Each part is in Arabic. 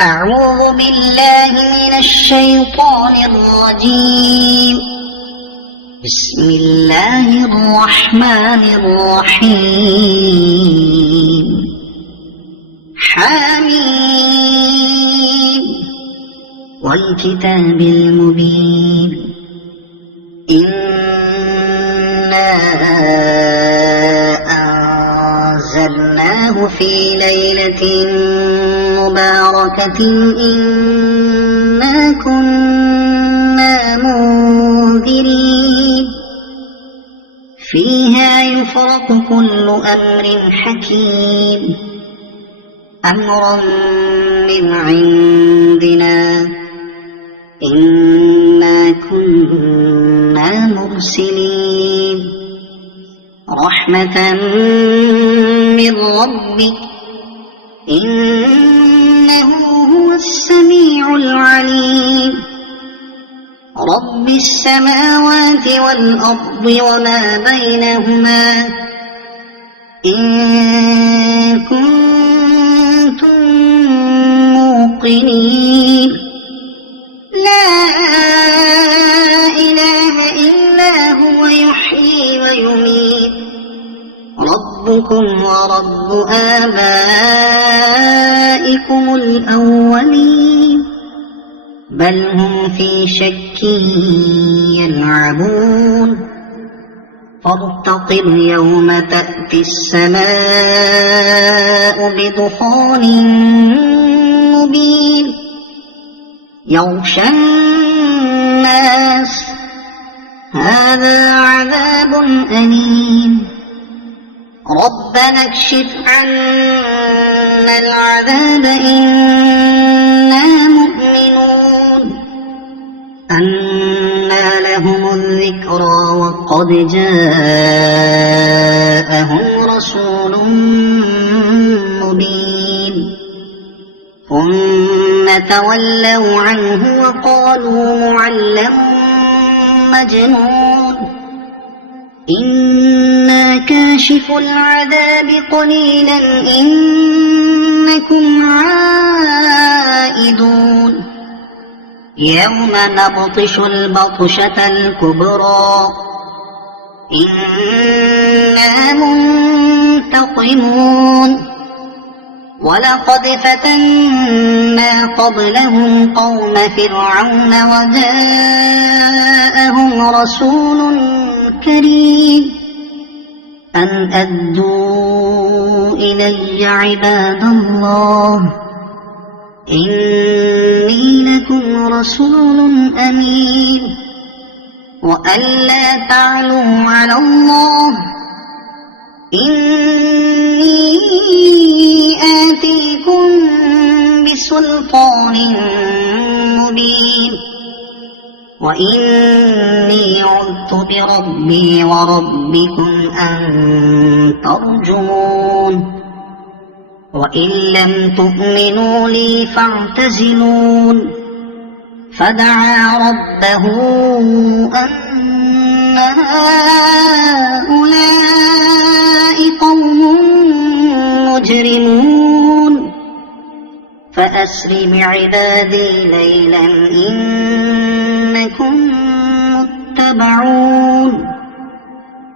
أعوذ بالله من الشيطان الرجيم. بسم الله الرحمن الرحيم. حميم والكتاب المبين. إنا أنزلناه في ليلة مباركة إنا كنا منذرين فيها يفرق كل أمر حكيم أمرا من عندنا إنا كنا مرسلين رحمة من ربك إنه هو السميع العليم. رب السماوات والأرض وما بينهما إن كنتم موقنين لا إله إلا هو يحيي ويميت ربكم ورب آبائكم الأولين بل هم في شك يلعبون فارتقب يوم تأتي السماء بدخان مبين يغشى الناس هذا عذاب أليم ربنا اكشف عنا العذاب إنا مؤمنون أنى لهم الذكرى وقد جاءهم رسول مبين ثم تولوا عنه وقالوا معلم مجنون إنا كاشف العذاب قليلا إنكم عائدون يوم نبطش البطشة الكبرى إنا منتقمون ولقد فتنا قبلهم قوم فرعون وجاءهم رسول كريم أن أدوا إلي عباد الله إني لكم رسول أمين وأن لا تعلوا على الله إني آتيكم بسلطان مبين وإني عذت بربي وربكم أن ترجمون وإن لم تؤمنوا لي فاعتزلون فدعا ربه أن هؤلاء قوم مجرمون فأسر بعبادي ليلا إنكم متبعون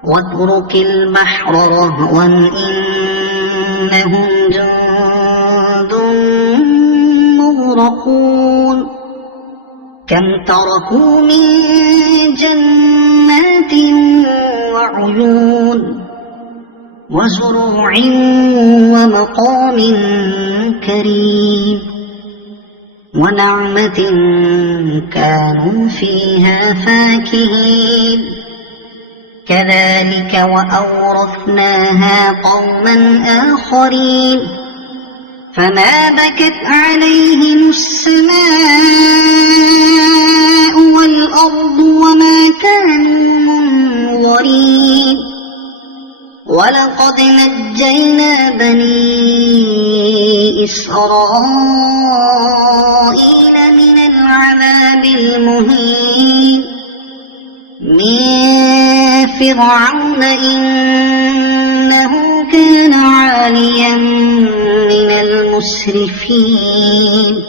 واترك البحر رهوا إنهم جند مغرقون كم تركوا من جنات وعيون وزروع ومقام كريم ونعمة كانوا فيها فاكهين كذلك وأورثناها قوما آخرين فما بكت عليهم السماء والأرض وما كانوا منظرين ولقد نجينا بني إسرائيل من العذاب المهين من فرعون إنه كان عاليا من من المسرفين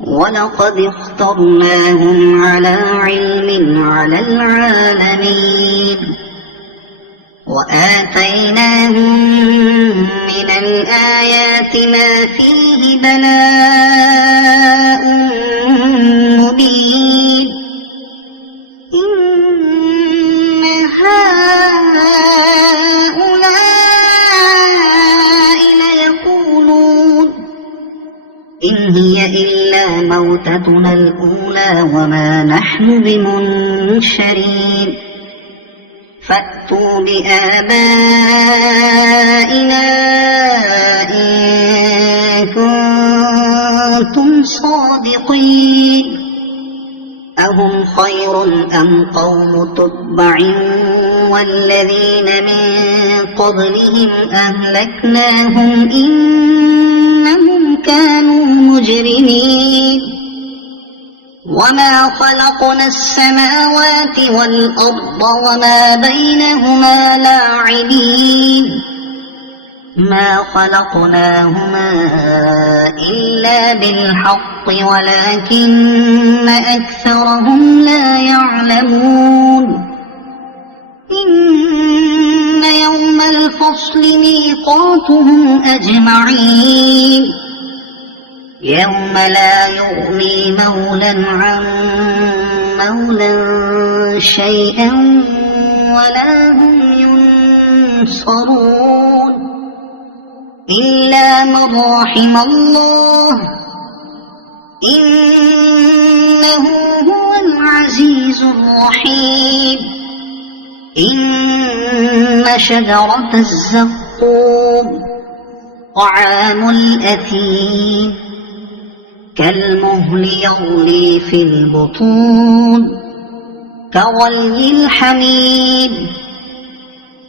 ولقد اخترناهم على علم على العالمين وآتيناهم من الآيات ما فيه بلاء مبين إن هؤلاء ليقولون إن هي إلا موتتنا الأولى وما نحن بمنشرين فأتوا بآبائنا إن كنتم صادقين أهم خير أم قوم تبع والذين من قبلهم أهلكناهم إنهم كانوا مجرمين وما خلقنا السماوات والأرض وما بينهما لاعبين ما خلقناهما إلا بالحق ولكن أكثرهم لا يعلمون إن يوم الفصل ميقاتهم أجمعين يوم لا يغني مولى عن مولى شيئا ولا هم ينصرون إلا من رحم الله إنه هو العزيز الرحيم إن شجرة الزقوم طعام الأثيم كالمهل يغلي في البطون كغلي الحميم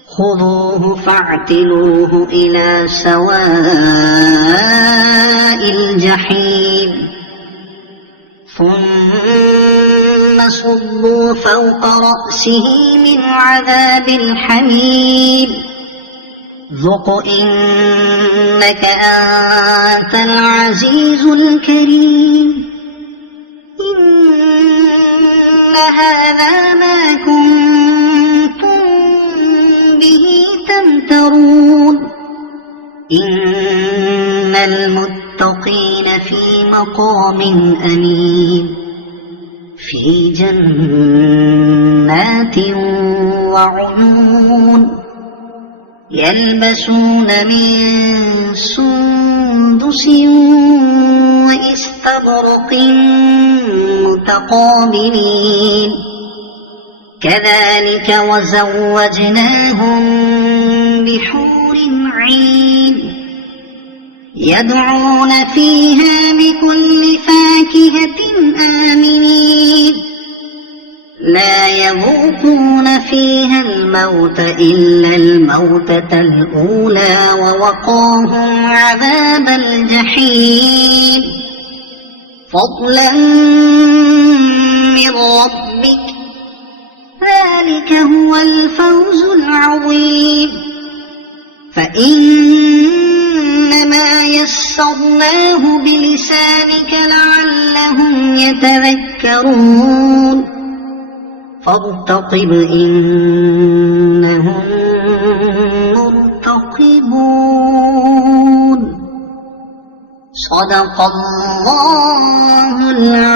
خذوه فاعتلوه إلى سواء الجحيم ثم صبوا فوق رأسه من عذاب الحميم ذق إنك أنت العزيز الكريم إن هذا ما كنتم به تمترون إن المتقين في مقام أمين في جنات وعيون يلبسون من سندس وإستبرق متقابلين كذلك وزوجناهم بحور عين يدعون فيها بكل فاكهة آمنين لا يذوقون فيها الموت إلا الموتة الأولى ووقاهم عذاب الجحيم فضلا من ربك ذلك هو الفوز العظيم فإنما يسرناه بلسانك لعلهم يتذكرون فارتقب إنهم مرتقبون صدق الله العظيم.